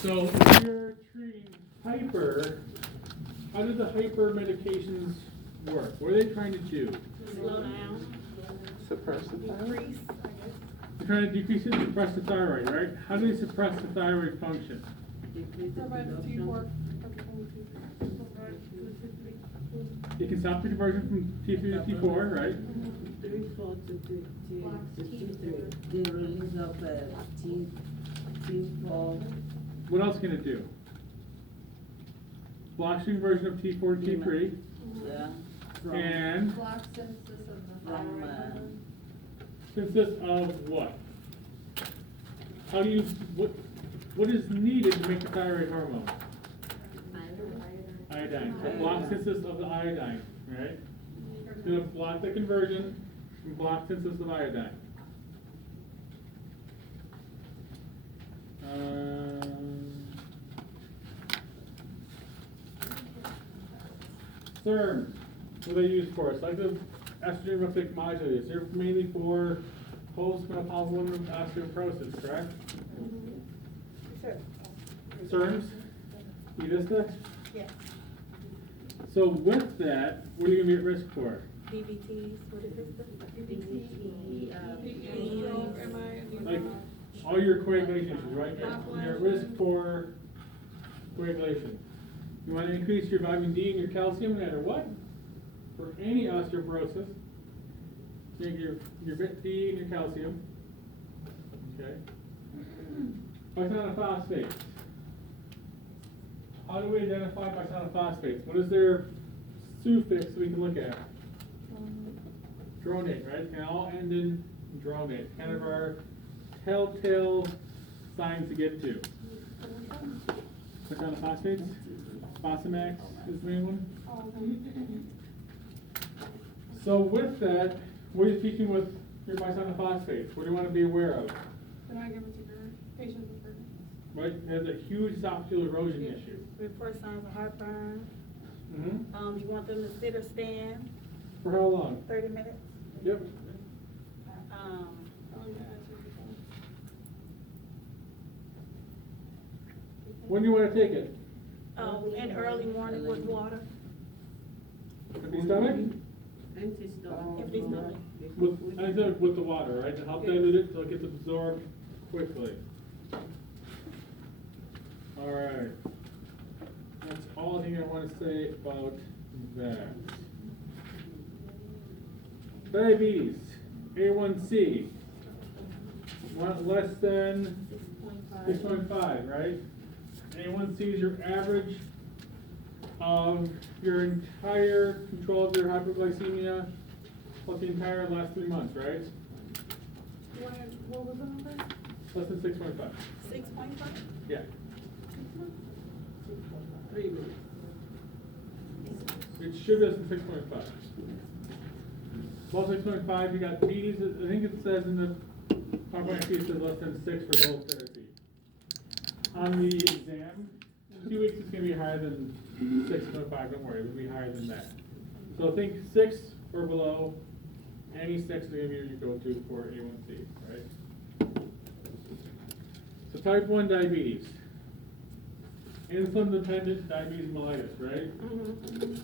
So if you're treating hyper, how do the hyper medications work? What are they trying to do? Slow down. Suppress the thyroid? Decrease, I guess. They're trying to decrease it, suppress the thyroid, right? How do they suppress the thyroid function? Provide the T4. It can stop the conversion from T3 to T4, right? T4 to T3. The release of T4. What else can it do? Blocks the conversion of T4 to T3. Yeah. And Block synthesis of the From, thyroid. consists of what? How do you, what is needed to make the thyroid hormone? Iodine. So block synthesis of the iodine, right? It's going to block the conversion and block synthesis of iodine. SERMs, what are they used for? Selective estrogen reuptake modulators. They're mainly for postmenopausal women with osteoporosis, correct? SERMs? You missed that? Yes. So with that, what are you going to be at risk for? DVTs, what is it? Like all your coagulation issues, right? You're at risk for coagulation. You want to increase your vitamin D and your calcium no matter what? For any osteoporosis, your vitamin D and your calcium. Okay. Bisonophosphates. How do we identify bisonophosphates? What is their suffix we can look at? Dronate, right? They all end in dronate. Kind of our telltale signs to get to. Bisonophosphates. Fosamax is the main one. So with that, what are you teaching with your bisonophosphates? What do you want to be aware of? They're not given to your patients with pregnant. Right? There's a huge esophageal erosion issue. Report signs of heartburn. Mm-hmm. You want them to sit or stand For how long? 30 minutes. Yep. Um, Oh, yeah, that's what you're saying. When do you want to take it? in early morning with water. Empty stomach? Empty stomach. Empty stomach. With the water, right? To help dilute it so it gets absorbed quickly. All right. That's all I think I want to say about that. Diabetes, A1C. Want less than 6.5, right? A1C is your average of your entire control of your hypoglycemia plus the entire last 3 months, right? What was the number? Less than 6.5. 6.5? Yeah. 3 minutes. It should be less than 6.5. Well, 6.5, you got diabetes. I think it says in the Pharmacology it says less than 6 for the whole therapy. On the exam, in 2 weeks it's going to be higher than 6.5. Don't worry, it'll be higher than that. So think 6 or below. Any 6 is going to be your go-to for A1C, right? So type 1 diabetes. Insulin-dependent diabetes mellitus, right? Mm-hmm.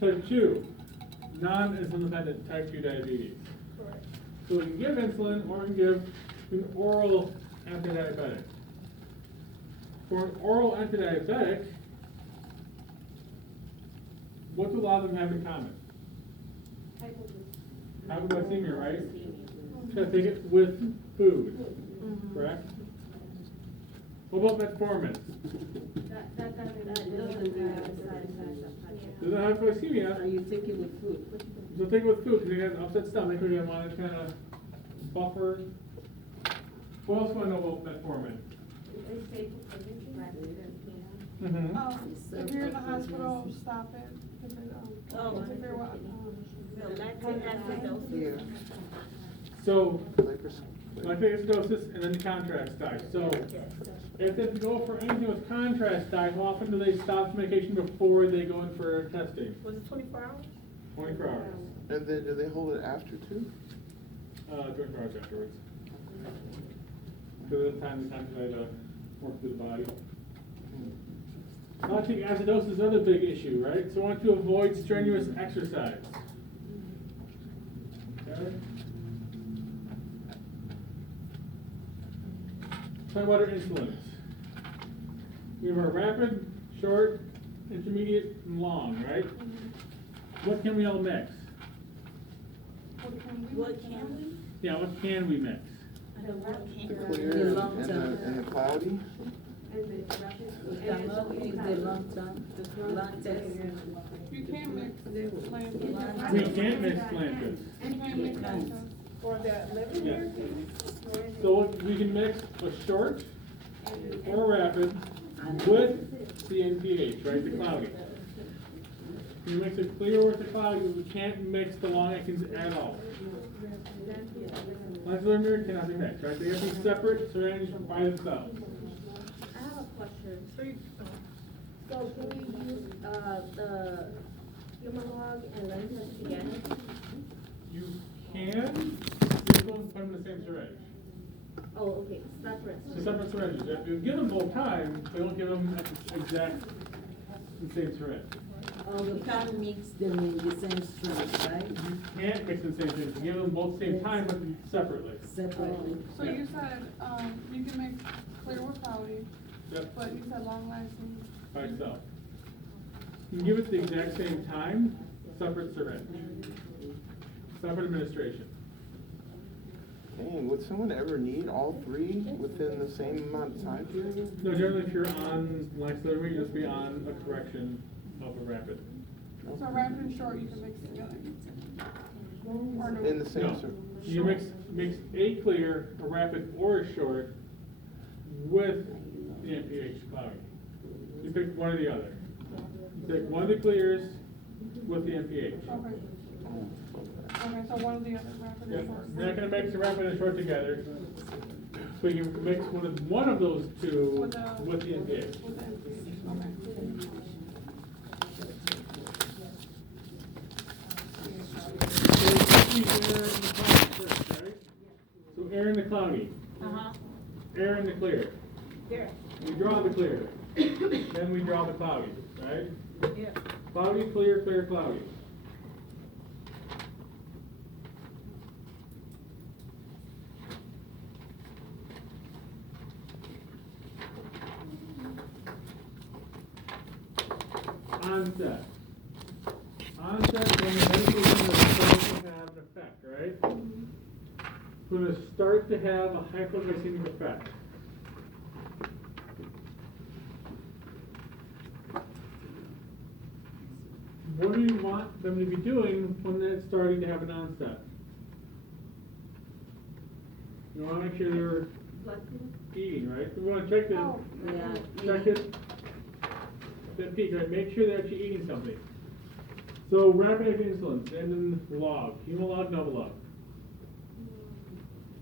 Type 2, non-insulin-dependent type 2 diabetes. Correct. So we can give insulin or we can give an oral antidiabetic. For an oral antidiabetic, what do a lot of them have in common? Hypoglycemia, right? So take it with food, Mm-hmm. correct? What about metformin? Doesn't have hypoglycemia. So you take it with food. So take it with food because you have an upset stomach. We're going to want to kind of buffer. What else do I know about metformin? If you're in the hospital, stop it. If it, Oh. if you're what, So lactic acidosis. Yeah. So Lipos- lactic acidosis and then the contrast dye. So if they go for anything with contrast dye, how often do they stop medication before they go in for testing? Was it 24 hours? 24 hours. And then do they hold it after too? 24 hours afterwards. because of the time to work through the body. Lactic acidosis is another big issue, right? So I want to avoid strenuous exercise. Okay? Talk about our insulins. We have our rapid, short, intermediate, and long, right? What can we all mix? What can we? Yeah, what can we mix? I don't know, The can clear The and long and term. the cloudy? We cannot use the long term, long test. You can't mix plantains. We can't mix plantains. You can't mix plantains. For the liver Yeah. here? So we can mix a short or a rapid with the NPH, right, the cloudy. You mix a clear with the cloudy, we can't mix the long actings at all. Lentiviral cannot be mixed, right? They have to be separate syringes by themselves. I have a question. So can we use, the Humalog and Lentis together? You can, you don't put them in the same syringe. Oh, okay, separate. The separate syringes, if you give them both times, they don't give them at the exact, the same syringe. Oh, we can't mix them in the same stream, right? You can't mix them in the same syringe, you give them both same time, but separately. Separately. So you said, you can mix clear with cloudy, Yep, but you said long lasting. by itself. You can give it the exact same time, separate syringe. Separate administration. Dang, would someone ever need all three within the same amount of time period? No, generally if you're on laxative, you just be on a correction of a rapid. So rapid and short, you can mix together. Or no? In the same, No, you mix a clear, a rapid, or a short with the NPH cloudy. You pick one or the other. You take one of the clears with the NPH. Okay. Okay, so one of the other, rapid Yep. and short. You're not gonna mix the rapid and short together. So you can mix one of those two With the- with the NPH. With the NPH, okay. So air in the cloudy, Uh-huh. air in the clear. There. We draw the clear, then we draw the cloudy, right? Yeah. Cloudy, clear, clear, cloudy. Onset. Onset is when the medication is starting to have an effect, right? It's going to start to have a hypoglycemic effect. What do you want them to be doing when it's starting to have an onset? You want to make sure they're eating, right? We want to check the, Oh, Yeah. check it, that peak, right? Make sure they're actually eating something. So rapid acting insulin, and then log, Humalog, Novolog.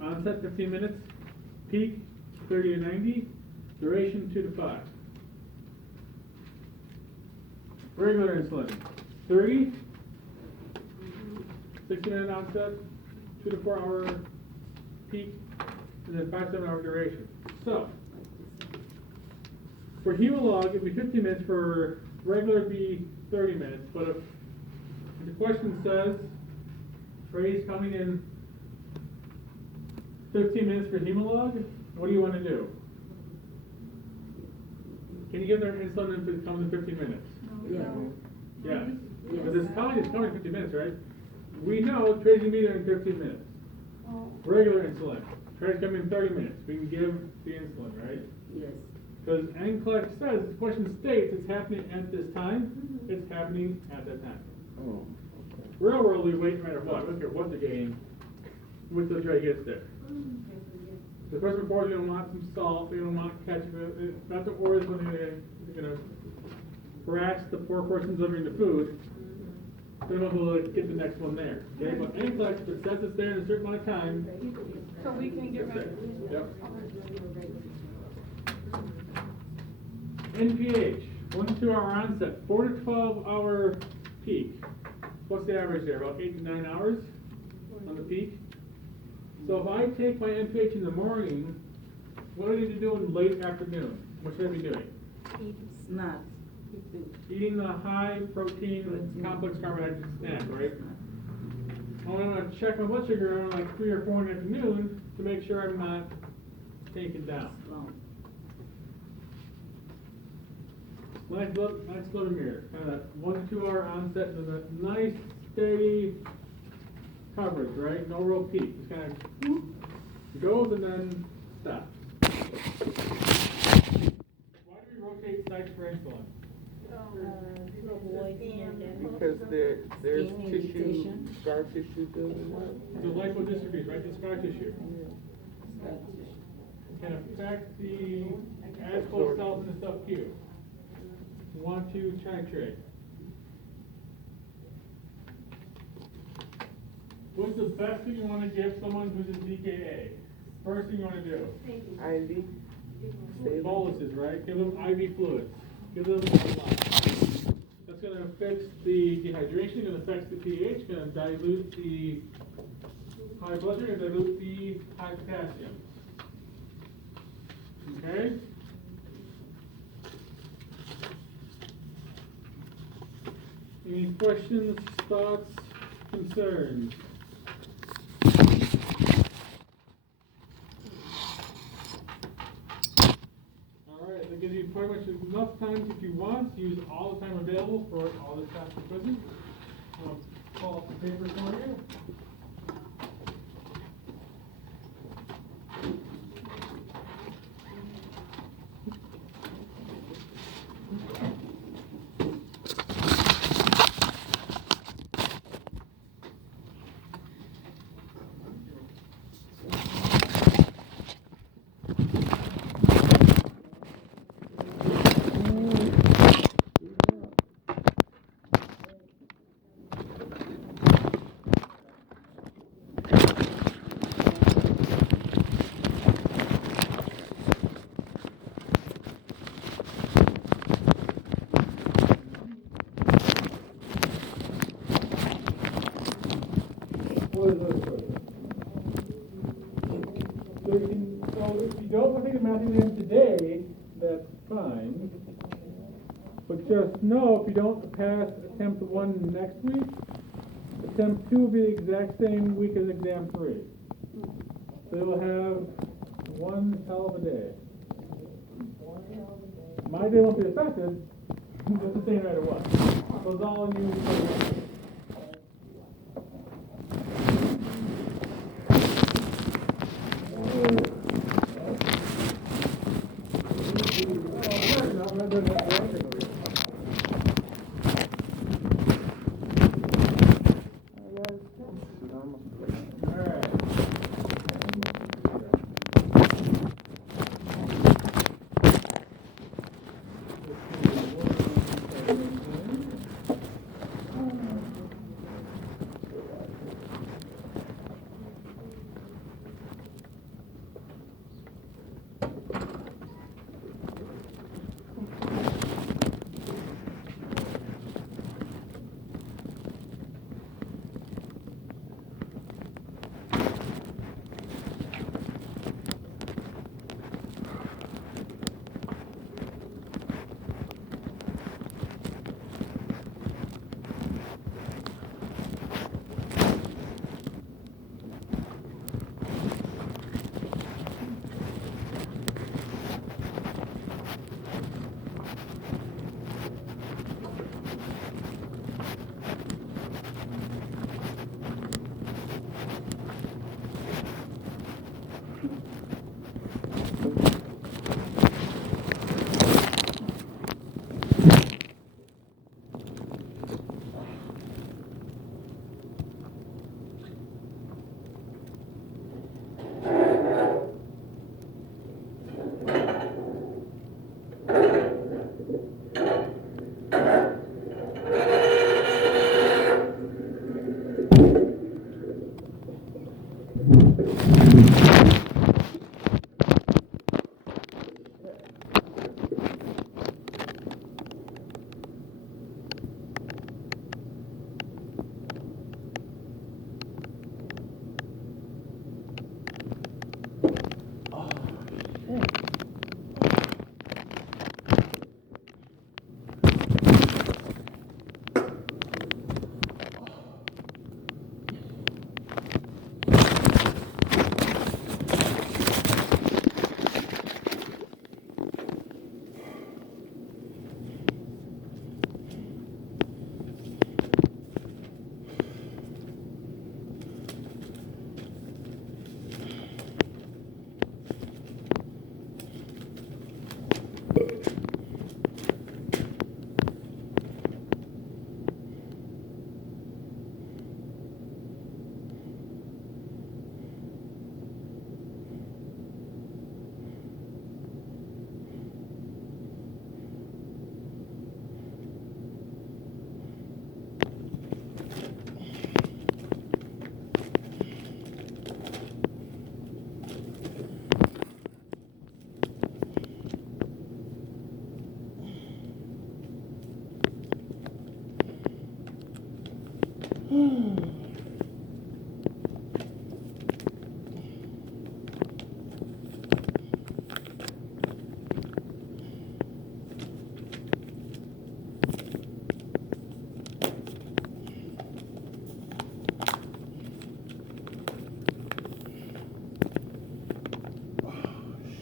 Onset 15 minutes, peak 30 to 90, duration 2 to 5. Regular insulin, 30, 60-minute onset, 2 to 4 hour peak, and then 5 to 7 hour duration. So, for Humalog, it'd be 15 minutes. For regular, it'd be 30 minutes. But if the question says Trey's coming in 15 minutes for Humalog, what do you want to do? Can you give their insulin if it comes in 15 minutes? Yeah. Yeah. But this college is coming in 15 minutes, right? We know Trey's going to be there in 15 minutes. oh, Regular insulin. Trey's coming in 30 minutes. We can give the insulin, right? Yes. Because NCLEX says, the question states it's happening at this time, it's happening at that time. Oh, Real world, we wait no matter what. We don't care what the game, wait till Trey gets there. The person before, they don't want some salt, they don't want ketchup, not the orders when they're gonna harass the poor person delivering the food. They don't know who will get the next one there. Okay, but NCLEX, if it says it's there in a certain amount of time, so we can give it's there. it. Yep. Okay. NPH, 1 to 2 hour onset, 4 to 12 hour peak. What's the average there? About 8 to 9 hours on the peak? So if I take my NPH in the morning, what do I need to do in late afternoon? What should I be doing? Eat snacks. Eating the high protein, complex carbohydrate snack, right? I want to check my blood sugar around like 3 or 4 in the afternoon to make sure I'm not taken down. Nice blood mirror. Kind of that 1 to 2 hour onset and then a nice steady coverage, right? No real peak. Just kind of goes and then stops. Why do we rotate sites for insulin? Because there's tissue, scar tissue building up. The lipodystrophies, right? The scar tissue. Can affect the adipose cells in the sub-Q. You want to titrate. What's the best thing you want to give someone who's in DKA? First thing you want to do? IV. Boluses, right? Give them IV fluids. Give them a lot. That's going to fix the dehydration, going to affect the pH, going to dilute the high blood sugar, dilute the high potassium. Okay? Any questions, thoughts, concerns? Alright, that gives you pretty much enough time if you want to use all the time available for all the tests and quizzes. I'll pull up the paper for you. So if you don't want to take a math exam today, that's fine. But just know if you don't pass attempt 1 next week, attempt 2 will be the exact same week as exam 3. So you'll have one hell of a day. My day won't be affected, just the same no matter what. So it's all you.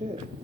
Shit.